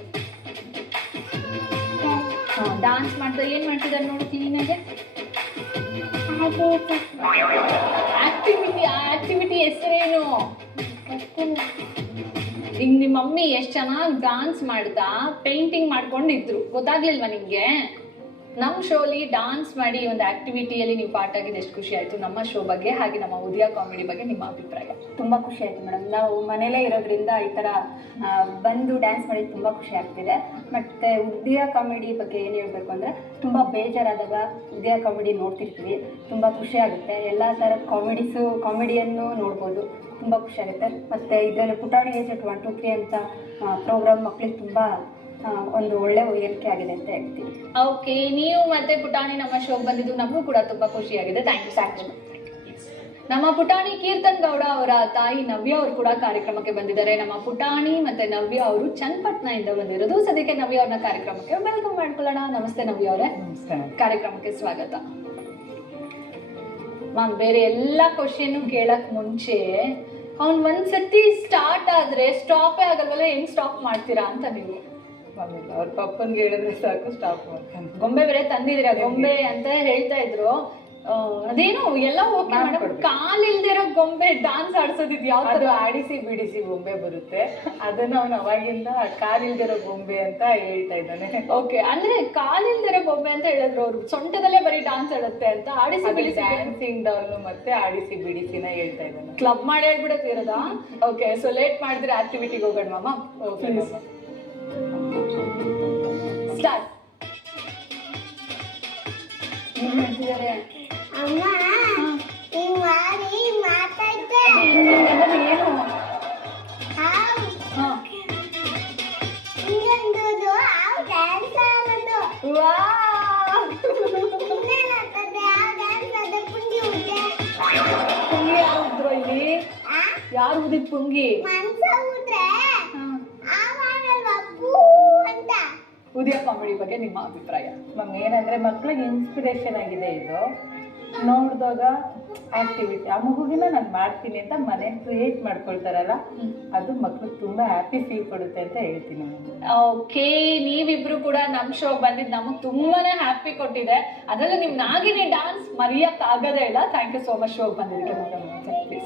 ಡಾನ್ಸ್ ಮಾಡ್ತಾರೆ. ಏನ್ ಮಾಡ್ತಿದ್ದಾರೆ ನೋಡಿ ಕ್ಲೀನಾಗೆ. ಆಕ್ಟಿವಿಟಿ ಹೆಸರೇನು? ಈಗ ನಿಮ್ಮ ಮಮ್ಮಿ ಎಷ್ಟು ಚೆನ್ನಾಗಿ ಡಾನ್ಸ್ ಮಾಡ್ತಾ ಪೇಂಟಿಂಗ್ ಮಾಡ್ಕೊಂಡಿದ್ರು, ಗೊತ್ತಾಗ್ಲಿಲ್ವಾ ನಿಮ್ಗೆ? ನಮ್ಮ ಶೋಲಿ ಡಾನ್ಸ್ ಮಾಡಿ ಒಂದು ಆಕ್ಟಿವಿಟಿಯಲ್ಲಿ ನೀವು ಪಾರ್ಟ್ ಆಗಿದ್ದು ಎಷ್ಟು ಖುಷಿ ಆಯ್ತು. ನಮ್ಮ ಶೋ ಬಗ್ಗೆ ಹಾಗೆ ನಮ್ಮ ಉದಯ ಕಾಮಿಡಿ ಬಗ್ಗೆ ನಿಮ್ಮ ಅಭಿಪ್ರಾಯ? ತುಂಬ ಖುಷಿ ಆಯ್ತು ಮೇಡಮ್. ನಾವು ಮನೇಲೇ ಇರೋದ್ರಿಂದ ಈ ಥರ ಬಂದು ಡ್ಯಾನ್ಸ್ ಮಾಡಿದ್ದು ತುಂಬ ಖುಷಿ ಆಗ್ತಿದೆ. ಮತ್ತು ಉದಯ ಕಾಮಿಡಿ ಬಗ್ಗೆ ಏನು ಹೇಳಬೇಕು ಅಂದರೆ, ತುಂಬ ಬೇಜಾರಾದಾಗ ಉದಯ ಕಾಮಿಡಿ ನೋಡ್ತಿರ್ತೀವಿ, ತುಂಬ ಖುಷಿ ಆಗುತ್ತೆ. ಎಲ್ಲ ಥರದ ಕಾಮಿಡಿಯನ್ನು ನೋಡ್ಬೋದು, ತುಂಬ ಖುಷಿ ಆಗುತ್ತೆ. ಮತ್ತು ಇದರಲ್ಲಿ ಪುಟಾಣಿ ಏಜೆಂಟ್ 1 2 3 ಅಂತ ಪ್ರೋಗ್ರಾಮ್ ಮಕ್ಳಿಗೆ ತುಂಬ ಒಂದು ಒಳ್ಳೆ ಏರಿಕೆ ಆಗಿದೆ ಅಂತ ಹೇಳ್ತೀನಿ. ಓಕೆ, ನೀವು ಮತ್ತೆ ಪುಟಾಣಿ ನಮ್ಮ ಶೋಗೆ ಬಂದಿದ್ದು ನಮಗೂ ಕೂಡ ತುಂಬಾ ಖುಷಿಯಾಗಿದೆ. ಥ್ಯಾಂಕ್ ಯು ಸಾಕು. ನಮ್ಮ ಪುಟಾಣಿ ಕೀರ್ತನ್ ಗೌಡ ಅವರ ತಾಯಿ ನವ್ಯ ಅವರು ಕೂಡ ಕಾರ್ಯಕ್ರಮಕ್ಕೆ ಬಂದಿದ್ದಾರೆ. ನಮ್ಮ ಪುಟಾಣಿ ಮತ್ತೆ ನವ್ಯ ಅವರು ಚನ್ನಪಟ್ಟಣ ಇಂದ ಬಂದಿರೋದು. ಸದ್ಯಕ್ಕೆ ನವ್ಯ ಅವ್ರನ್ನ ಕಾರ್ಯಕ್ರಮಕ್ಕೆ ವೆಲ್ಕಮ್ ಮಾಡ್ಕೊಳ್ಳೋಣ. ನಮಸ್ತೆ ನವ್ಯ ಅವರೇ, ಕಾರ್ಯಕ್ರಮಕ್ಕೆ ಸ್ವಾಗತ. ಮ್ಯಾಮ್, ಬೇರೆ ಎಲ್ಲ ಕ್ವಶನ್ ಕೇಳಕ್ ಮುಂಚೆ ಅವ್ನ್ ಒಂದ್ಸತಿ ಸ್ಟಾರ್ಟ್ ಆದ್ರೆ ಸ್ಟಾಪೇ ಆಗಲ್ವಲ್ಲ, ಹೆಂಗ್ ಸ್ಟಾಪ್ ಮಾಡ್ತೀರಾ ಅಂತ ನೀವು? ಅವ್ರ ಪಪ್ಪನ್ಗೆ ಹೇಳಿದ್ರೆ ಸಾಕು ಸ್ಟಾಪ್ ಮಾಡ್ತಾನೆ. ಗೊಂಬೆ ಬೇರೆ ತಂದಿದ್ದೀರಾ, ಗೊಂಬೆ ಅಂತ ಹೇಳ್ತಾ ಇದ್ರು. ಅದೇನು ಎಲ್ಲ ಓಕೆ ಮೇಡಮ್, ಕಾಲಿಲ್ದಿರೋ ಗೊಂಬೆ ಡಾನ್ಸ್ ಆಡ್ಸೋದಿದ್ ಯಾವ ಅದು ಆಡಿಸಿ ಬಿಡಿಸಿ ಗೊಂಬೆ ಬರುತ್ತೆ, ಅದನ್ನ ಅವನು ಅವಾಗಿಂದ ಕಾಲಿಲ್ದಿರೋ ಗೊಂಬೆ ಅಂತ ಹೇಳ್ತಾ ಇದ್ದಾನೆ. ಓಕೆ, ಅಂದ್ರೆ ಕಾಲಿಲ್ದಿರೋ ಗೊಂಬೆ ಅಂತ ಹೇಳಿದ್ರು ಅವ್ರು, ಸೊಂಟದಲ್ಲೇ ಬರೀ ಡಾನ್ಸ್ ಆಡುತ್ತೆ ಅಂತ. ಆಡಿಸಿ ಬಿಡಿಸಿ ಡ್ಯಾನ್ಸಿಂಗ್ ಡಾಲ್ ಮತ್ತೆ ಆಡಿಸಿ ಬಿಡಿಸಿನ ಹೇಳ್ತಾ ಇದ್ದಾನೆ. ಕ್ಲಬ್ ಮಾಡಿ ಹೇಳ್ಬಿಡತ್ತಿರೋದಾ? ಓಕೆ, ಸೊ ಲೇಟ್ ಮಾಡಿದ್ರೆ ಆಕ್ಟಿವಿಟಿಗೆ ಹೋಗೋಣ ಮಾಮ. ಸ್ಟಾರ್ಟ್. ಏನ್ ಮಾಡ್ತಿದ್ದಾರೆ? ಅಮ್ಮ ಹಿಂಗ್ ಮಾಡಿ ಮಾತಾಡ್ತೆ. ಏನು? ಹಾವು ಹಾ. ಹಿಂಗಂದೋದು ಹಾವು ಡ್ಯಾನ್ಸ್ ಆಡೋದು. ವಾವ್! ಇನ್ನೇನಾಗ್ತದೆ ಹಾವು ಡ್ಯಾನ್ಸ್ ಆಡೋ ಪುಂಗಿ ಉಂಟೆ. ಪುಂಗಿ ಯಾರು ಉದ್ರು ಇಲ್ಲಿ? ಯಾರು ಉದಿದ್ ಪುಂಗಿ? ಮನ್ಸ ಊದ್ರೆ ಹಾವಾಡಲ್ವಾ ಪೂ ಅಂತ. ಉದಿಯ ಕಾಮಿಡಿ ಬಗ್ಗೆ ನಿಮ್ಮ ಅಭಿಪ್ರಾಯ? ಮ್ಯಾಮ್, ಏನಂದ್ರೆ ಮಕ್ಳಿಗೆ ಇನ್ಸ್ಪಿರೇಷನ್ ಆಗಿದೆ ಇದು. ನೋಡಿದಾಗ ಆಕ್ಟಿವಿಟಿ ಆ ಮಗುಗಿನ ನಾನು ಮಾಡ್ತೀನಿ ಅಂತ ಮನೆ ಕ್ರಿಯೇಟ್ ಮಾಡ್ಕೊಳ್ತಾರಲ್ಲ, ಅದು ಮಕ್ಳಿಗೆ ತುಂಬಾ ಹ್ಯಾಪಿ ಫೀಲ್ ಕೊಡುತ್ತೆ ಅಂತ ಹೇಳ್ತೀನಿ. ಓಕೆ, ನೀವಿಬ್ರು ಕೂಡ ನಮ್ ಶೋ ಬಂದಿದ್ದು ನಮಗ್ ತುಂಬಾನೇ ಹ್ಯಾಪಿ ಕೊಟ್ಟಿದೆ. ಅದರಲ್ಲೂ ನಿಮ್ ನಾಗಿನಿ ಡಾನ್ಸ್ ಮರೆಯಕ್ ಆಗದೇ ಇಲ್ಲ. ಥ್ಯಾಂಕ್ ಯು ಸೋ ಮಚ್ ಶೋಗ್ ಬಂದಿದ್ದಕ್ಕೆ.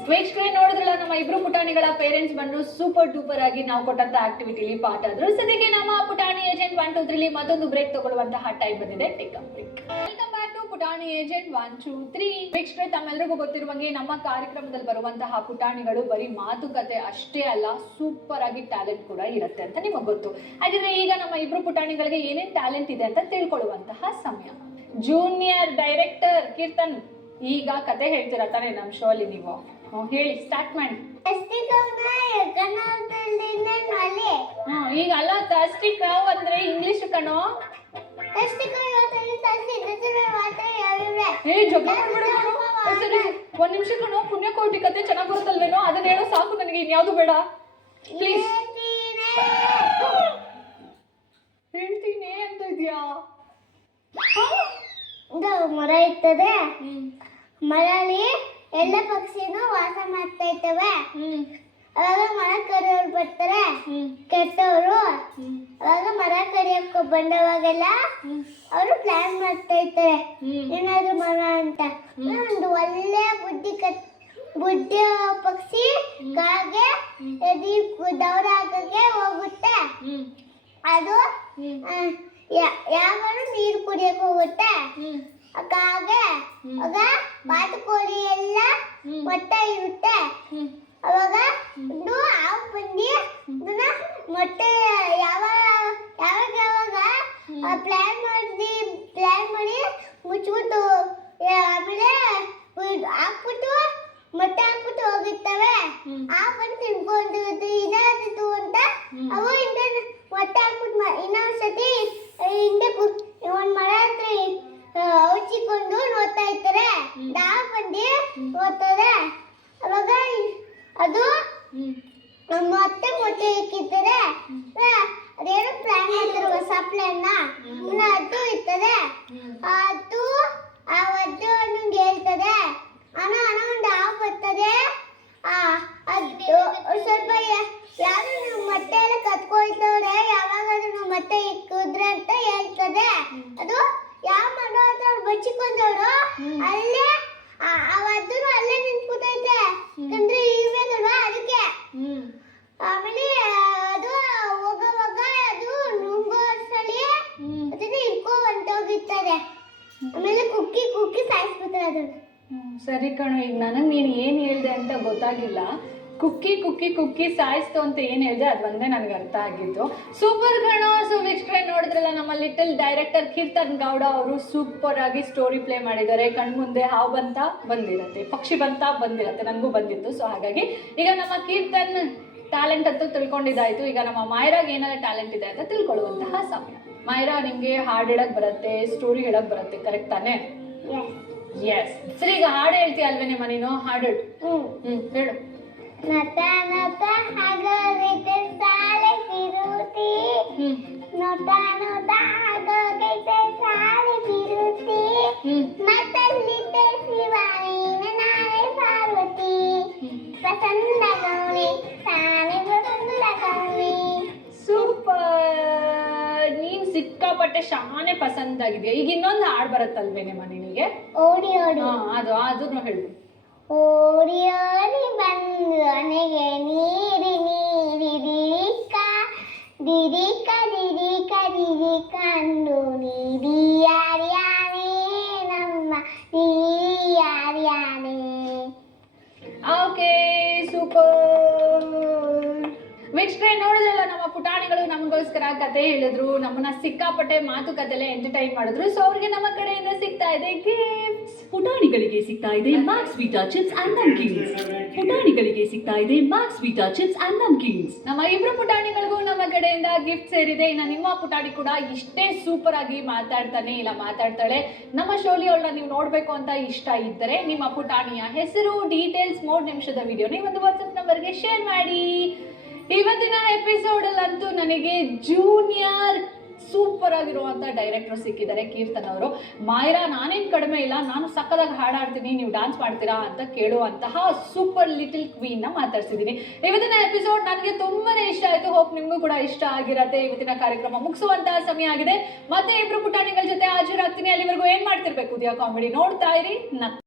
ವೀಕ್ಷಕರೇ, ನೋಡಿದ್ರಲ್ಲ, ನಮ್ಮ ಇಬ್ರು ಪುಟಾಣಿಗಳ ಪೇರೆಂಟ್ಸ್ ಬಂದು ಸೂಪರ್ ಡೂಪರ್ ಆಗಿ ನಾವು ಕೊಟ್ಟಂತ ಆಕ್ಟಿವಿಟಿಲಿ ಪಾರ್ಟ್ ಆದ್ರು. ಸದ್ಯಕ್ಕೆ ನಮ್ಮ ಪುಟಾಣಿ ಏಜೆಂಟ್ 1 2 3 ಮತ್ತೊಂದು ಬ್ರೇಕ್ ತಗೊಳ್ಳುವಂತಹ ಟೈಮ್ ಬಂದಿದೆ. Take a break. Welcome back to ಪುಟಾಣಿ ಏಜೆಂಟ್ 1 2 3. ವೀಕ್ಷಕರೇ, ತಮ್ಮೆಲ್ಲರಿಗೂ ಗೊತ್ತಿರುವಂಗೆ ನಮ್ಮ ಕಾರ್ಯಕ್ರಮದಲ್ಲಿ ಬರುವಂತಹ ಪುಟಾಣಿಗಳು ಬರೀ ಮಾತುಕತೆ ಅಷ್ಟೇ ಅಲ್ಲ, ಸೂಪರ್ ಆಗಿ ಟ್ಯಾಲೆಂಟ್ ಕೂಡ ಇರುತ್ತೆ ಅಂತ ನಿಮಗೆ ಗೊತ್ತು. ಹಾಗಿದ್ರೆ ಈಗ ನಮ್ಮ ಇಬ್ರು ಪುಟಾಣಿಗಳಿಗೆ ಏನೇನ್ ಟ್ಯಾಲೆಂಟ್ ಇದೆ ಅಂತ ತಿಳ್ಕೊಳ್ಳುವಂತಹ ಸಮಯ. ಜೂನಿಯರ್ ಡೈರೆಕ್ಟರ್ ಕೀರ್ತನ್, ಈಗ ಕತೆ ಹೇಳ್ತೀರಾ ತಾನೇ ನಮ್ಮ ಶೋ ಅಲ್ಲಿ? ನೀವು ಹೇಳಿ, ಸ್ಟಾರ್ಟ್ ಮಾಡಿ. ಈಗ ಅಲ್ಲ, ತರ್ಸ್ಟಿ ಕ್ರೌ ಅಂದ್ರೆ ಇಂಗ್ಲಿಷ್ ಕಣೋ. ಏ, ಜಗಳ ಮಾಡ್ಬೇಡ ಕಣೋ. ಒಂದ್ ನಿಮಿಷ ಕಣೋ, ಪುಣ್ಯಕೋಟಿ ಕತೆ ಚೆನ್ನಾಗ್ ಬರುತ್ತಲ್ವೇನೋ, ಅದನ್ನ ಹೇಳೋ ಸಾಕು ನನಗೆ, ಇನ್ಯಾವುದು ಬೇಡ ಪ್ಲೀಸ್. ಹೇಳ್ತೀನಿ ಅಂತ ಇದ್ಯಾ? ಮರ ಇರ್ತದೆ, ಮರಲ್ಲಿ ಎಲ್ಲ ಪಕ್ಷಿನೂ ವಾಸ ಮಾಡ್ತಾ ಇರ್ತವೆ. ಅವಾಗ ಮರ ಕಡಿಯೋರು ಬರ್ತಾರೆ, ಕೆಟ್ಟವರು. ಅವಾಗ ಮರ ಕಡಿಯಕ್ಕೆ ಬಂದವಾಗೆಲ್ಲ ಅವರು ಪ್ಲಾನ್ ಮಾಡ್ತಾ ಇರ್ತಾರೆ, ಏನಾದ್ರು ಮರ ಅಂತ. ಒಂದು ಒಳ್ಳೆ ಬುದ್ಧಿ ಪಕ್ಷಿ ಕಾಗೆ ದೌಡ ಹಾಕಕ್ಕೆ ಹೋಗುತ್ತೆ. ಅದು ಯಾವಾಗಲೂ ನೀರು ಕುಡಿಯಕ್ಕೆ ಹೋಗುತ್ತೆ. ಕಾಗೆ ಆಗ ಬಾತುಕೋಳಿ ಎಲ್ಲ ಮೊಟ್ಟೆ ಇರುತ್ತೆ. ಅವಾಗ ಹಾವು ಬಂದು ಮೊಟ್ಟೆ ಯಾವಾಗ ಪ್ಲಾನ್ ಮಾಡಿ ಮುಚ್ಬಿಟ್ಟು ಆಮೇಲೆ ಹಾಕ್ಬಿಟ್ಟು ಮೊಟ್ಟೆ ಹಾಕ್ಬಿಟ್ಟು ಹೋಗಿರ್ತವೆ. ಬಂದು ತಿನ್ಕೊಂಡು ಇದಾದಿತ್ತು ಅಂತ ಅವು ಹಿಂದೆ ಮೊಟ್ಟೆ ಹಾಕ್ಬಿಟ್ಟು ಇನ್ನೊಂದ್ಸತಿ ಹಿಂದೆ ಒಂದ್ ಮರ ಹತ್ರ ಔಚಿಕೊಂಡು ನೋಡ್ತಾ ಇರ್ತಾರೆ. ಬಂದು ನೋಡ್ತಾರೆ. ಅವಾಗ ಅದು ಮತ್ತೆ ಮೊಟ್ಟೆ ಇಕ್ಕಿರ್ತಾರೆ. ಅದೇನೋ ಪ್ಲಾನ್ ಮಾಡ್ತಾರೆ, ಹೊಸ ಪ್ಲಾನ್ ಅದು ಇರ್ತದೆ. ಅದು ನಿಮ್ಗೆ ಹೇಳ್ತದೆ, ಅಣ್ಣ ಒಂದು ಹಾವು ಬರ್ತದೆ, ಅದು ಸ್ವಲ್ಪ ಯಾರು ನೀವು ಮೊಟ್ಟೆ ಎಲ್ಲ ಕತ್ಕೊಳ್ತವ್ರೆ, ಯಾವಾಗಾದ್ರೂ ಮೊಟ್ಟೆ ಇಕ್ಕಿದ್ರೆ ಅಂತ ಹೇಳ್ತದೆ. ಅದು ಯಾವ ಮರ ಹತ್ರ ಬಚ್ಚಿಕೊಂಡವ್ರು ಅಲ್ಲೇ ಅವತ್ತು ಅಲ್ಲೇ ನಿಂತ್ಕೊತೈತೆ, ಯಾಕಂದ್ರೆ ಇರ್ಬೇಕಲ್ವಾ ಅದಕ್ಕೆ. ಆಮೇಲೆ ಅದು ಹೋಗೋವಾಗ ಅದು ನುಂಗೋ ಅಷ್ಟರಲ್ಲಿ ಅದನ್ನ ಇಟ್ಕೊ ಹೊಂಟೋಗಿರ್ತದೆ. ಆಮೇಲೆ ಕುಕ್ಕಿ ಸಾಯಿಸ್ಬಿಡ್ತಾರೆ ಅದನ್ನ. ಸರಿ ಕಣೋ, ಈಗ ನನಗೆ ನೀನು ಏನು ಹೇಳ್ದೆ ಅಂತ ಗೊತ್ತಾಗಿಲ್ಲ. ಕುಕ್ಕಿ ಸಾಯಿಸ್ತು ಅಂತ ಏನು ಹೇಳಿದೆ ಅದು ಒಂದೇ ನನಗೆ ಅರ್ಥ ಆಗಿದ್ದು. ಸೂಪರ್ ಕಣೋ. ಸೊ ವೀಕ್ಷಕರೇ, ನೋಡಿದ್ರಲ್ಲ, ನಮ್ಮ ಲಿಟಲ್ ಡೈರೆಕ್ಟರ್ ಕೀರ್ತನ್ ಗೌಡ ಅವರು ಸೂಪರ್ ಆಗಿ ಸ್ಟೋರಿ ಪ್ಲೇ ಮಾಡಿದ್ದಾರೆ. ಕಣ್ಮುಂದೆ ಹಾವು ಬಂದಿರತ್ತೆ, ಪಕ್ಷಿ ಬಂದಿರತ್ತೆ, ನನಗೂ ಬಂದಿತ್ತು. ಸೊ ಹಾಗಾಗಿ ಈಗ ನಮ್ಮ ಕೀರ್ತನ್ ಟ್ಯಾಲೆಂಟ್ ಅಂತೂ ತಿಳ್ಕೊಂಡಿದ್ದಾಯ್ತು. ಈಗ ನಮ್ಮ ಮಾಯರಾಗ್ ಏನೆಲ್ಲ ಟ್ಯಾಲೆಂಟ್ ಇದೆ ಅಂತ ತಿಳ್ಕೊಳ್ಳುವಂತಹ ಸಮಯ. ಮಾಯರಾ, ನಿಮ್ಗೆ ಹಾಡು ಹೇಳಕ್ ಬರುತ್ತೆ, ಸ್ಟೋರಿ ಹೇಳಕ್ ಬರುತ್ತೆ, ಕರೆಕ್ಟ್ ತಾನೇ? ಎಸ್. ಸರಿ, ಈಗ ಹಾಡು ಹೇಳ್ತೀಯ ಅಲ್ವೇನೇಮ್ಮ ನೀನು? ಹಾಡು ಹೇಳು. ನಟ ನಟ ಹಾಗೋಗೈತೆ ಸಾಲೆ ಬಿರುತಿ, ನೋಟ ನೋಟ ಹಾಗೋಗೈತೆ ಸಾಲೆ ಬಿರುತಿ, ಮತ್ತಲ್ಲಿದ್ದೆ ಶಿವಾನಿನ ನಾನೇ ಪಾರ್ವತಿ, ಪಸಂದ ಗೌರಿ ಸಾನೆ ಪಸಂದ ಗೌರಿ. ಸೂಪರ್, ನೀನ್ ಸಿಕ್ಕಾಪಟ್ಟೆ ಶಾನೆ ಪಸಂದ್ ಆಗಿದೆಯಾ. ಈಗ ಇನ್ನೊಂದು ಹಾಡು ಬರುತ್ತಲ್ವೇನೇಮ್ಮ ನಿನಗೆ? ಓಡಿ ಓಡಿ ಅದನ್ನು ಹೇಳು. ಓಡಿ ಓಡಿ ಬಂದು ಮನೆಗೆ ನೀರಿ ನೀರಿ ದಿರಿಕ ದಿರಿಕ ದಿರಿಕ ದಿರಿಕ ಅಂದು ನೀರಿ ಯಾರ್ಯಾನೇ ನಮ್ಮ ನೀರಿ ಯಾರ್ಯಾನೇ. Okay, super. ವೀಕ್ಷಕರೇ, ನೋಡಿದ್ರಲ್ಲ ನಮ್ಮ ಪುಟಾಣಿಗಳು ನಮಗೋಸ್ಕರ ಕತೆ ಹೇಳಿದ್ರು, ನಮ್ಮನ್ನ ಸಿಕ್ಕಾಪಟ್ಟೆ ಮಾತುಕತೆಲೆ ಎಂಟರ್ಟೈನ್ ಮಾಡಿದ್ರು. ಸೊ ಅವ್ರಿಗೆ ನಮ್ಮ ಕಡೆಯಿಂದ ಸಿಗ್ತಾ ಇದೆ ಗಿಫ್ಟ್ಸ್. ಪುಟಾಣಿಗಳಿಗೆ ಸಿಗ್ತಾ ಇದೆ ಮ್ಯಾಕ್ಸ್ ವೀಟಾ ಚಿಪ್ಸ್ ಅಂಡ್ ನಮ್ಕೀನ್ಸ್. ಪುಟಾಣಿಗಳಿಗೆ ಸಿಗ್ತಾ ಇದೆ ಮ್ಯಾಕ್ಸ್ ವೀಟಾ ಚಿಪ್ಸ್ ಅಂಡ್ ನಮ್ಕೀನ್ಸ್. ನಮ್ಮ ಇಬ್ರು ಪುಟಾಣಿಗಳಿಗೂ ನಮ್ಮ ಕಡೆಯಿಂದ ಗಿಫ್ಟ್ ಸೇರಿದೆ. ಇನ್ನು ನಿಮ್ಮ ಪುಟಾಣಿ ಕೂಡ ಇಷ್ಟೇ ಸೂಪರ್ ಆಗಿ ಮಾತಾಡ್ತಾನೆ ಇಲ್ಲ ಮಾತಾಡ್ತಾಳೆ. ನಮ್ಮ ಶೋಲಿ ಅವಳನ್ನ ನೀವು ನೋಡ್ಬೇಕು ಅಂತ ಇಷ್ಟ ಇದ್ದರೆ ನಿಮ್ಮ ಪುಟಾಣಿಯ ಹೆಸರು, ಡೀಟೇಲ್ಸ್, 3 ನಿಮಿಷದ ವಿಡಿಯೋನ ಈ ಒಂದು ವಾಟ್ಸ್ಆಪ್ ನಂಬರ್ಗೆ ಶೇರ್ ಮಾಡಿ. ಇವತ್ತಿನ ಎಪಿಸೋಡ್ ಅಲ್ಲಂತೂ ನನಗೆ ಜೂನಿಯರ್ ಸೂಪರ್ ಆಗಿರುವಂತ ಡೈರೆಕ್ಟರ್ ಸಿಕ್ಕಿದ್ದಾರೆ, ಕೀರ್ತನ್ ಅವರು. ಮಾಯರಾ, ನಾನೇನ್ ಕಡಿಮೆ ಇಲ್ಲ, ನಾನು ಸಕ್ಕದಾಗಿ ಹಾಡಾಡ್ತೀನಿ, ನೀವು ಡಾನ್ಸ್ ಮಾಡ್ತೀರಾ ಅಂತ ಕೇಳುವಂತಹ ಸೂಪರ್ ಲಿಟಲ್ ಕ್ವೀನ್ ನ ಮಾತಾಡ್ಸಿದ್ದೀನಿ. ಇವತ್ತಿನ ಎಪಿಸೋಡ್ ನನಗೆ ತುಂಬಾನೇ ಇಷ್ಟ ಆಯ್ತು. ಹೋಪ್ ನಿಮ್ಗೂ ಕೂಡ ಇಷ್ಟ ಆಗಿರತ್ತೆ. ಇವತ್ತಿನ ಕಾರ್ಯಕ್ರಮ ಮುಗಿಸುವಂತಹ ಸಮಯ ಆಗಿದೆ. ಮತ್ತೆ ಇಬ್ರು ಪುಟಾಣಿಗಳ ಜೊತೆ ಹಾಜರಾಗ್ತೀನಿ. ಅಲ್ಲಿವರೆಗೂ ಏನ್ ಮಾಡ್ತಿರ್ಬೇಕು? ಉದಯ ಕಾಮಿಡಿ ನೋಡ್ತಾ ಇರಿ, ನಗ್ತಾ